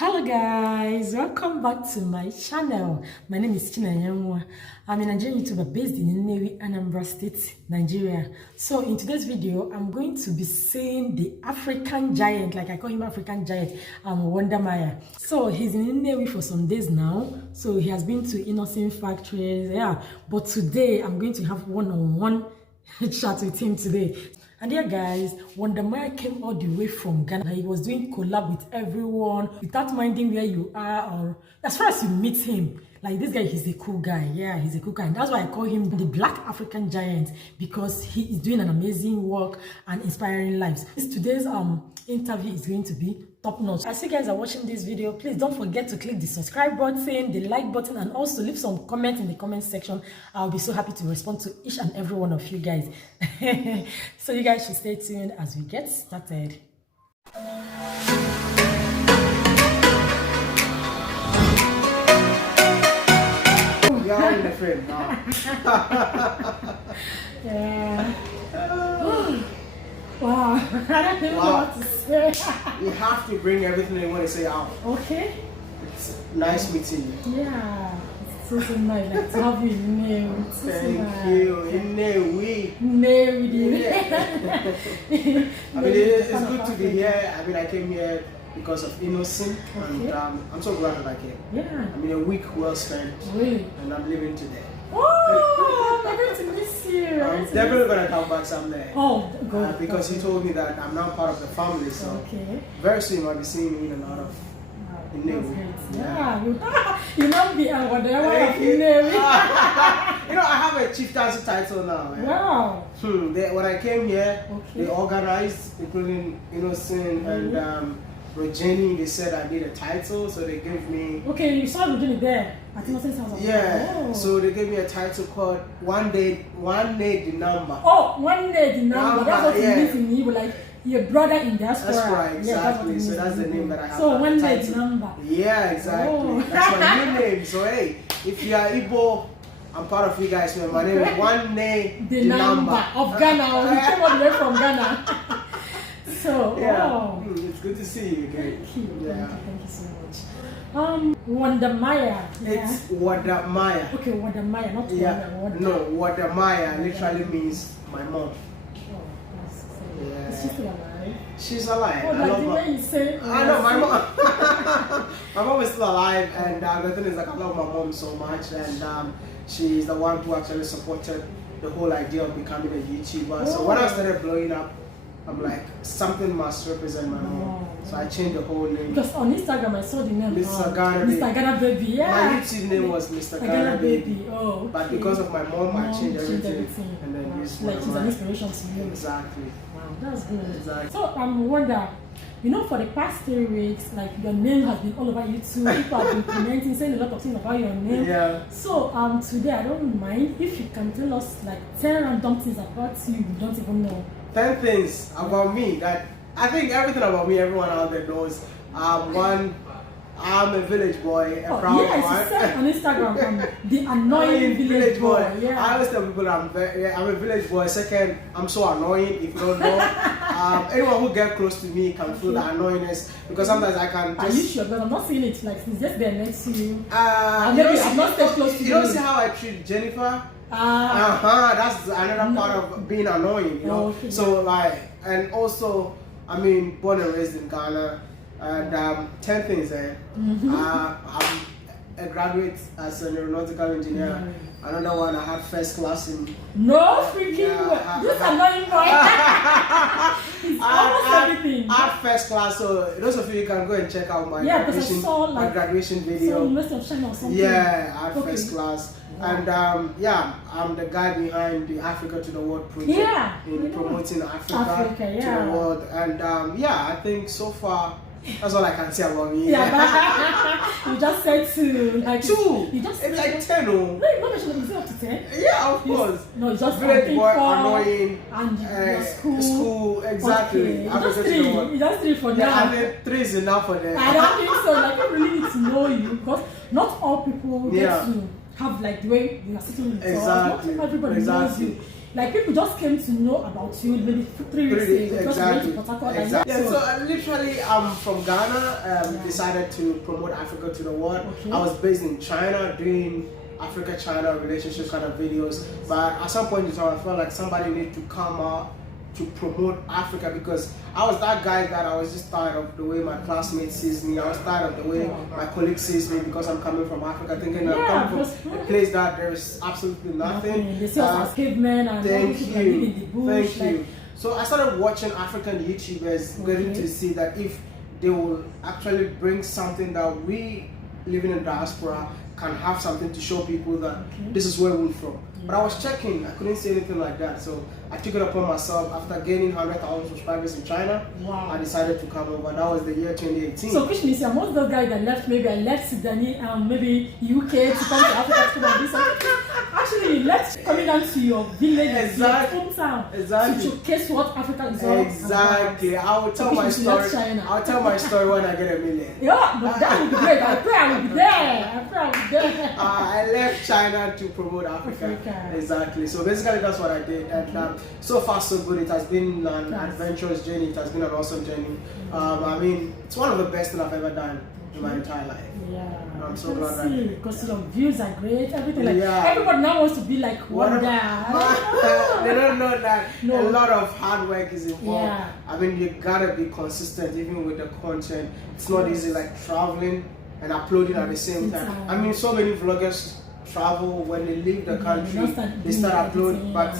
Hello guys, welcome back to my channel. My name is NENYE'S. I'm a Nigerian YouTuber based in NWANYI, Anambra State, Nigeria. So in today's video, I'm going to be saying the African giant, like I call him African giant, Wode Maya. So he's in NWANYI for some days now. So he has been to innocent factories, yeah. But today, I'm going to have one-on-one chat with him today. And yeah guys, Wode Maya came all the way from Ghana. He was doing collab with everyone without minding where you are, or as far as you meet him. Like, this guy, he's a cool guy. Yeah, he's a cool guy. And that's why I call him the Black African Giant, because he is doing an amazing work and inspiring lives. Today's interview is going to be top notch. As you guys are watching this video, please don't forget to click the subscribe button, the like button, and also leave some comments in the comment section. I'll be so happy to respond to each and every one of you guys. So you guys should stay tuned as we get started. You're my friend now. Yeah. Wow. I don't even know what to say. You have to bring everything you want to say out. Okay. It's nice meeting you. Yeah. It's so nice. Like to have you in name. Thank you. In NENYE'S. I mean, it's good to be here. I mean, I came here because of innocent, and I'm so glad that I came. Yeah. I mean, a week well spent. Really? And I'm leaving today. Oh, I'm going to miss you. I'm definitely going to come back someday. Oh, good. Because he told me that I'm now part of the family, so very soon I'll be seeing me in a lot of NENYE'S. Yeah, you know me and whatever. You know, I have a chieftaincy title now. Wow. When I came here, they organized, including Innocent and Rogeni. They said I need a title, so they gave me. Okay, you saw Rogeni there. I think sounds yeah. So they gave me a title called One Day the Number. Oh, One Day the Number. That's what it means in Igbo, like your brother in diaspora. That's right, exactly. Yeah, that's the name that I have. So One Day the Number. Yeah, exactly. Oh. That's my new name. So hey, if you are Igbo, I'm part of you guys. My name is One Day the Number of Ghana. We came all the way from Ghana. So yeah, it's good to see you again. Thank you. Yeah. Thank you so much. Wode Maya. It's Wode Maya. Okay, Wode Maya, not Wode. No, Wode Maya literally means my mom. Oh, that's so yeah. Is she still alive? She's alive. Oh, like the way you say. I know my mom. My mom is still alive, and the thing is, like, I love my mom so much, and she's the one who actually supported the whole idea of becoming a YouTuber. So when I started blowing up, I'm like, something must represent my mom. So I changed the whole name. Because on Instagram I saw the name Mr. Ghana Baby. Yeah. My YouTube name was Mr. Ghana Baby. Oh, okay. But because of my mom, I changed everything. And then used like she's an inspiration to you. Exactly. Wow, that's good. Exactly. So wonder, you know, for the past 3 weeks, like your name has been all over YouTube. People have been commenting, saying a lot of things about your name. Yeah. So today I don't mind if you can tell us like 10 random things about you we don't even know. 10 things about me that I think everything about me, everyone out there knows. One, I'm a village boy, a proud one. Yes, you said on Instagram, the annoying village boy. Yeah. I always tell people I'm a village boy. Second, I'm so annoying. If you don't know, anyone who gets close to me can feel the annoyingness, because sometimes I can just. Are you sure? But I'm not seeing it like since just there next to you. Maybe I'm not stay close to you. You don't see how I treat Jennifer? That's another part of being annoying, you know. Okay, so like, and also, I mean, born and raised in Ghana, and 10 things there. I'm a graduate as an aeronautical engineer. Another one, I had first class in. No freaking way. This annoying boy. It's almost everything. I had first class, so those of you can go and check out my graduation video. So University of China or something. Yeah, I had first class. And I'm the guy behind the Africa to the World project in promoting Africa to the world. And I think so far that's all I can say about me. Yeah, but you just said 2. Like 2. You just it's like 10. No, you not mentioned is it up to 10? Yeah, of course. No, it's just village boy, annoying, and school, exactly. Okay. Just 3 for now. I think 3 is enough for them. I don't think so. Like, I really need to know you, because not all people get to have like the way you are sitting with exactly. Not everybody knows you. Like people just came to know about you maybe 3 weeks ago because you went to Port Harcourt. Exactly. Yeah, so literally I'm from Ghana, decided to promote Africa to the world. Okay. I was based in China doing Africa-China relationship kind of videos, but at some point in time I felt like somebody needed to come out to promote Africa, because I was that guy that I was just tired of the way my classmates sees me. I was tired of the way my colleagues sees me, because I'm coming from Africa, thinking that I'm coming from a place that there is absolutely nothing. They see us as cavemen and thank people live in the bush. Thank you. So I started watching African YouTubers, getting to see that if they will actually bring something that we living in diaspora can have something to show people that this is where we're from. But I was checking, I couldn't see anything like that. So I took it upon myself. After gaining 100,000 subscribers in China, I decided to come over. That was the year 2018. So which means most of those guys that left, maybe I left Sydney, maybe UK to come to Africa to come and do something. Actually, you left coming down to your village, your hometown, to showcase what Africa is all exactly. I will tell my story. I'll tell my story when I get a million. Yeah, but that would be great. I pray I will be there. I left China to promote Africa. Exactly. So basically, that's what I did. And so far, so good. It has been an adventurous journey. It has been an awesome journey. I mean, it's one of the best things I've ever done in my entire life. Yeah, I'm so glad that. Because your views are great, everything everybody now wants to be like one guy. They don't know that a lot of hard work is involved. I mean, you gotta be consistent even with the content. It's not easy, like traveling and uploading at the same time. I mean, so many vloggers travel, when they leave the country, they start uploading, but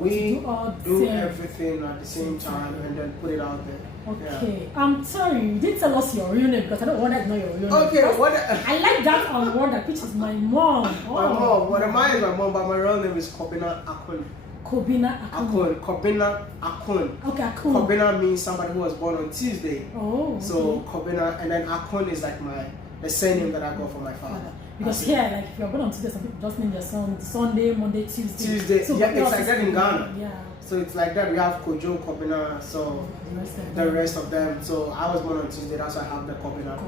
we do everything at the same time and then put it out there. Okay, I'm sorry, you didn't tell us your real name, because I don't want to know your real name. Okay, I like that word, which is my mom. My mom, Wode Maya is my mom, but my real name is Kobina Akun. Kobina Akun. Kobina Akun. Okay, Akun. Kobina means somebody who was born on Tuesday. Oh. So Kobina, and then Akun is like the surname that I got from my father. Because here, like if you're born on Tuesday, some people just name their son Sunday, Monday, Tuesday. Tuesday. So yeah, it's like that in Ghana. Yeah. So it's like that. We have Kojo, Kobina, so the rest of them. So I was born on Tuesday, that's why I have the Kobina.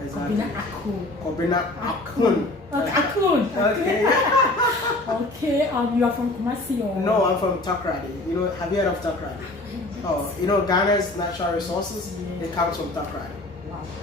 Exactly. Kobina Akun. Kobina Akun. Okay, Akun. Okay. Okay. You are from Kumasi or? No, I'm from Takrady. You know, have you heard of Takrady? Oh, you know, Ghana's natural resources, it comes from Takrady.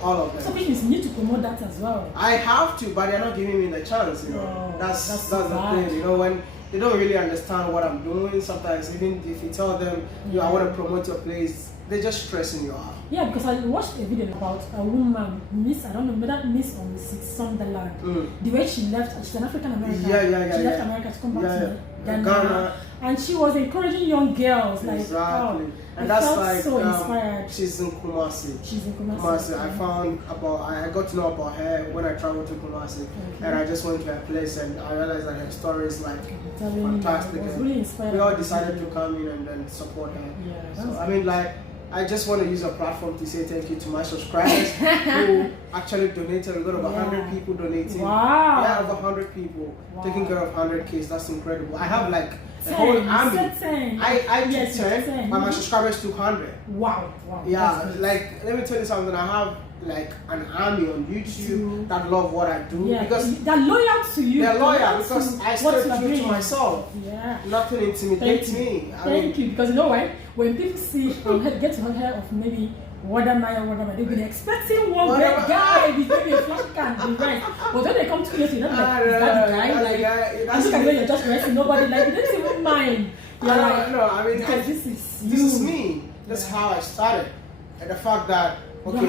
All of them. So which means you need to promote that as well. I have to, but they're not giving me the chance, you know. That's the thing, you know, when they don't really understand what I'm doing. Sometimes even if you tell them, I want to promote your place, they're just stressing you out. Yeah, because I watched a video about a woman, Miss, I don't know, whether Miss or Mrs. Sunderland. The way she left, she's an African American. She left America to come back to Ghana. And she was encouraging young girls. Like, exactly. And I that's felt like so inspired. She's in Kumasi. She's in Kumasi. I got to know about her when I traveled to Kumasi, and I just went to her place and I realized that her story is like fantastic. It was really inspiring. We all decided to come in and then support her. Yeah, so I mean, like, I just want to use a platform to say thank you to my subscribers who actually donated. We got over 100 people donating. Wow. Yeah, over 100 people taking care of 100 kids. That's incredible. I have like a whole army. I took 10, but my subscribers took 100. Wow. Yeah, like, let me tell you something. I have like an army on YouTube that love what I do, because they're loyal to you. They're loyal because I stay true to myself. Yeah, nothing intimidates me. Thank you, because you know why? When people see get to hear of maybe Wode Maya, they'll be expecting one great guy with maybe a flash can be right. But when they come to you, you're not like, is that the guy? Like, look at the way you're just resting. Nobody like, you didn't even mind. No, I mean, this is me. That's how I started, and the fact that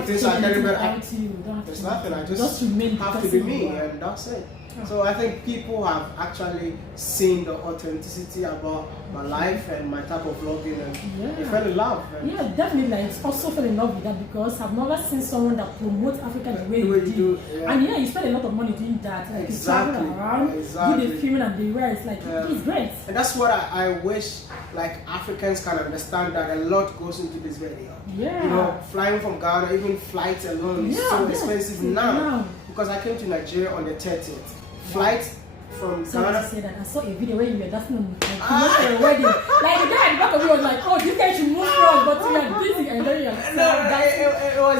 things are getting better. There's nothing. I just have to be me, and that's it. So I think people have actually seen the authenticity about my life and my type of vlogging, and they fell in love. Yeah, definitely. I also fell in love with that, because I've never seen someone that promotes Africa the way you do. And you spend a lot of money doing that. Like, you travel around, do the filming and the rest. Like, it's great. And that's what I wish, like, Africans can understand, that a lot goes into this video. Yeah. You know, flying from Ghana, even flights alone is so expensive now. Because I came to Nigeria on the 30th. Flight from Ghana. I say that I saw a video where you were dancing on a wedding. Like, the guy at the back of you was like, oh, this guy should move wrong, but you are busy. enjoying yourself. No,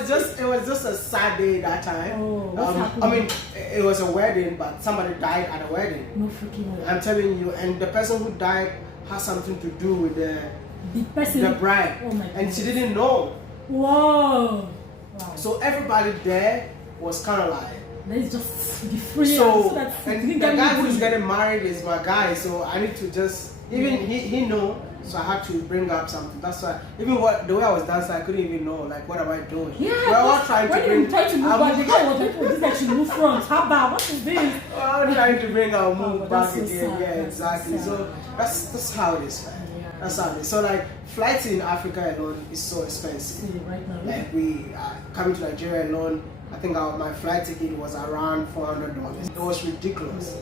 it was just a sad day that time. Oh, what's happening? I mean, it was a wedding, but somebody died at a wedding. No freaking way. I'm telling you, and the person who died has something to do with the bride. Oh my God. And she didn't know. Whoa. Wow. So everybody there was kind of like, let's just be free. So that and the guy who's getting married is my guy, so I need to just he know. So I had to bring up something. That's why even the way I was dancing, I couldn't even know like what am I doing. Yeah, we're all trying to move back, the guy was like, oh, this actually move front. How about what is this? We're all trying to bring our move back so again. sad. Yeah, exactly. So that's how it is, man. Yeah. That's how it is. So like flights in Africa alone is so expensive. See, right now, like we coming to Nigeria alone, I think my flight ticket was around $400. It was ridiculous.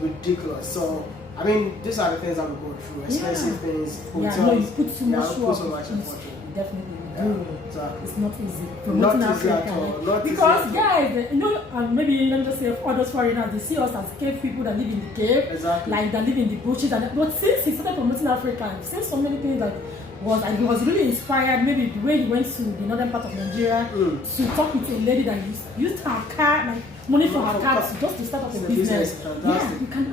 Ridiculous. So I mean, these are the things that we go through. Expensive things. Hotels, no, you put too much effort. Definitely do. Exactly. It's not easy. Not easy at all. Not because easy guys, you know, maybe let me just say all those foreigners, they see us as cave people that live in the cave, exactly, like that live in the bushes. But since he started promoting Africa, I've seen so many things that he was really inspired. Maybe the way he went to the northern part of Nigeria to talk with a lady that used her car, like money for her car, just to start up a business. Yeah, you can.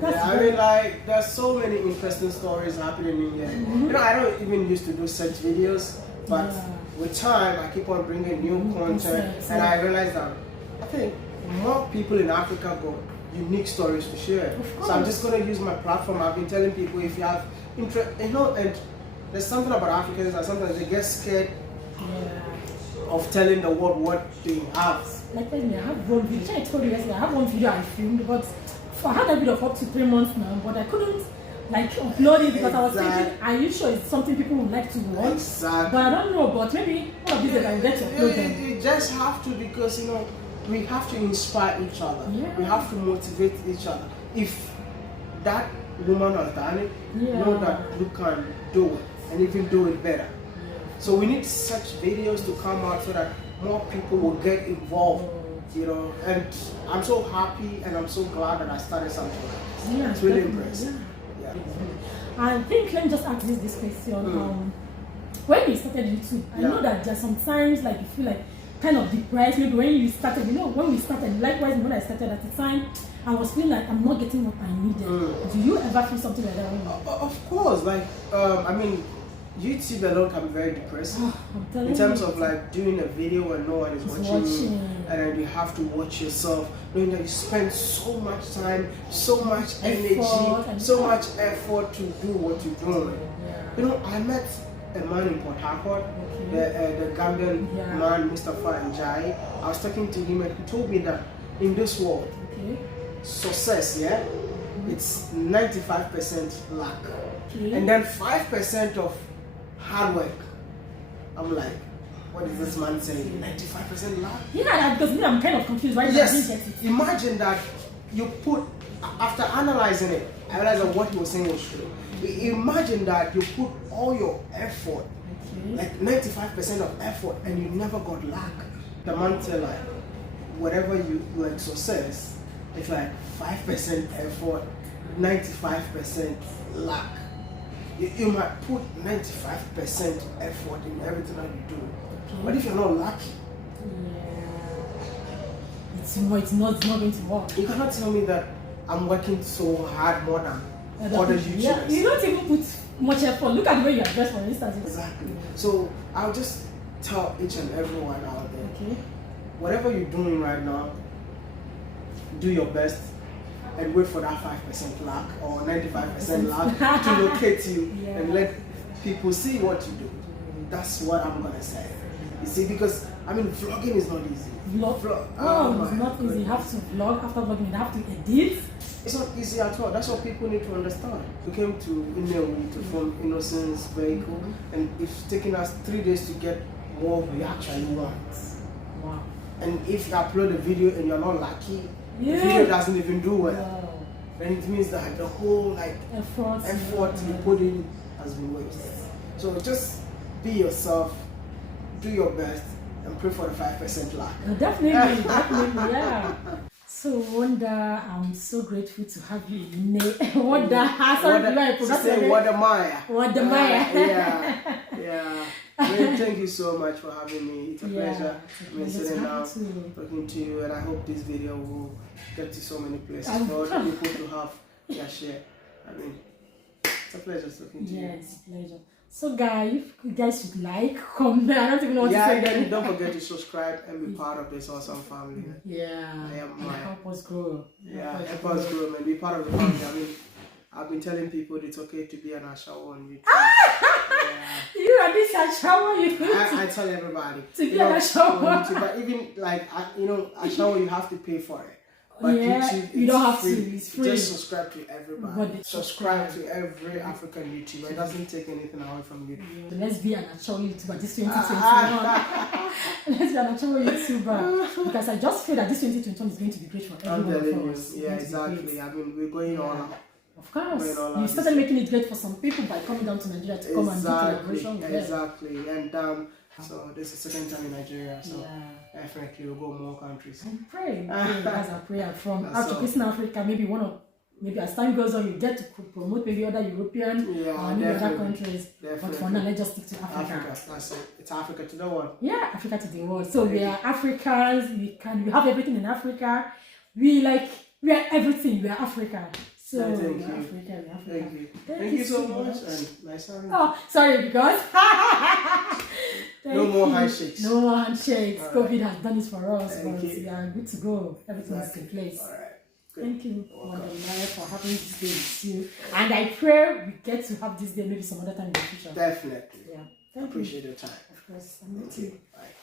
That's I mean, like there's so many interesting stories happening in here. You know, I don't even used to do such videos, but with time, I keep on bringing new content, and I realize that I think more people in Africa got unique stories to share. So I'm just gonna use my platform. I've been telling people if you have interest, you know, and there's something about Africans that sometimes they get scared of telling the world what they have. Like I have one video. I told you yesterday, I have one video I filmed, but I had a video of up to 3 months now, but I couldn't like upload it because I was thinking, are you sure it's something people would like to watch? Exactly. But I don't know, but maybe one of these days I will get to upload them. You just have to, because you know, we have to inspire each other. We have to motivate each other. If that woman has done it, know that you can do it and even do it better. So we need such videos to come out so that more people will get involved, you know. And I'm so happy and I'm so glad that I started something like this. It's really impressive. I think, let me just ask this question. When you started YouTube, I know that there's sometimes like you feel like kind of depressed. Maybe when you started, you know, when we started, likewise when I started at the time, I was feeling like I'm not getting what I needed. Do you ever feel something like that? Of course, like I mean, YouTube alone can be very depressing in terms of like doing a video where no one is watching you, and then you have to watch yourself, knowing that you spend so much time, so much energy, so much effort to do what you're doing. You know, I met a man in Port Harcourt, the Gambian man, Mustafa Njai. I was talking to him and he told me that in this world, success, it's 95% luck, and then 5% of hard work. I'm like, what is this man saying? 95% luck? Yeah, because me, I'm kind of confused. Why yes. I didn't get it? Imagine that you put, after analyzing it, I realized that what he was saying was true. Imagine that you put all your effort, like 95% of effort, and you never got luck. The man said like, whatever you like success, it's like 5% effort, 95% luck. You might put 95% effort in everything that you do, but if you're not lucky, it's not going to work. You cannot tell me that I'm working so hard more than other YouTubers. You don't even put much effort. Look at the way you are dressed, for instance. Exactly. So I'll just tell each and everyone out there, whatever you're doing right now, do your best. And wait for that 5% luck or 95% luck to locate you and let people see what you do. That's what I'm gonna say. You see, because I mean, vlogging is not easy. It's not easy. You have to vlog after vlogging. You have to edit. It's not easy at all. That's what people need to understand. We came to NENYE'S to form Innocence Vehicle, and it's taken us 3 days to get what we actually want. Wow. And if you upload a video and you're not lucky, the video doesn't even do well. Then it means that the whole like effort you put in has been wasted. So just be yourself, do your best, and pray for the 5% luck. Definitely, yeah. So Wode, I'm so grateful to have you in Wode. Wode Maya. Wode Maya. Yeah. Thank you so much for having me. It's a pleasure. Sitting down, talking to you, and I hope this video will get to so many places for other people to have their share. It's a pleasure talking to you. Yeah, it's a pleasure. So guys, if you guys should like, comment, I don't even know what to say. Then don't forget to subscribe and be part of this awesome family. Help us grow. Help us grow, man. Be part of the family. I've been telling people it's okay to be an Ashawo on YouTube. You are this Ashawo, I tell everybody to be an Ashawo. But even like Ashawo, you have to pay for it. But YouTube, you don't have to. It's free. Just subscribe to everybody. Subscribe to every African YouTuber. It doesn't take anything away from you. Let's be an Ashawo YouTuber this 2021. Let's be an Ashawo YouTuber. Because I just feel that this 2021 is going to be great for everyone. Yeah, exactly. We're going all out. Of course. You started making it great for some people by coming down to Nigeria to come and do collaboration with them. Exactly. And so this is the second time in Nigeria, so definitely we'll go more countries. I'm praying. That's our prayer from African Africa. Maybe as time goes on, you get to promote maybe other European or maybe other countries. But for now, let's just stick to Africa. That's it. It's Africa to the world. Yeah, Africa to the world. So we are Africans. We have everything in Africa. We are everything. We are Africa. So thank you. Africa. Thank you so much. And nice having you. Oh, sorry, because no more handshakes. No more handshakes. COVID has done it for us, but we are good to go. Everything is in place. All right. Good. Thank you, Wode Maya, for having this day with you. And I pray we get to have this day maybe some other time in the future. Definitely. Yeah. Appreciate your time. Of course. And you too. Bye.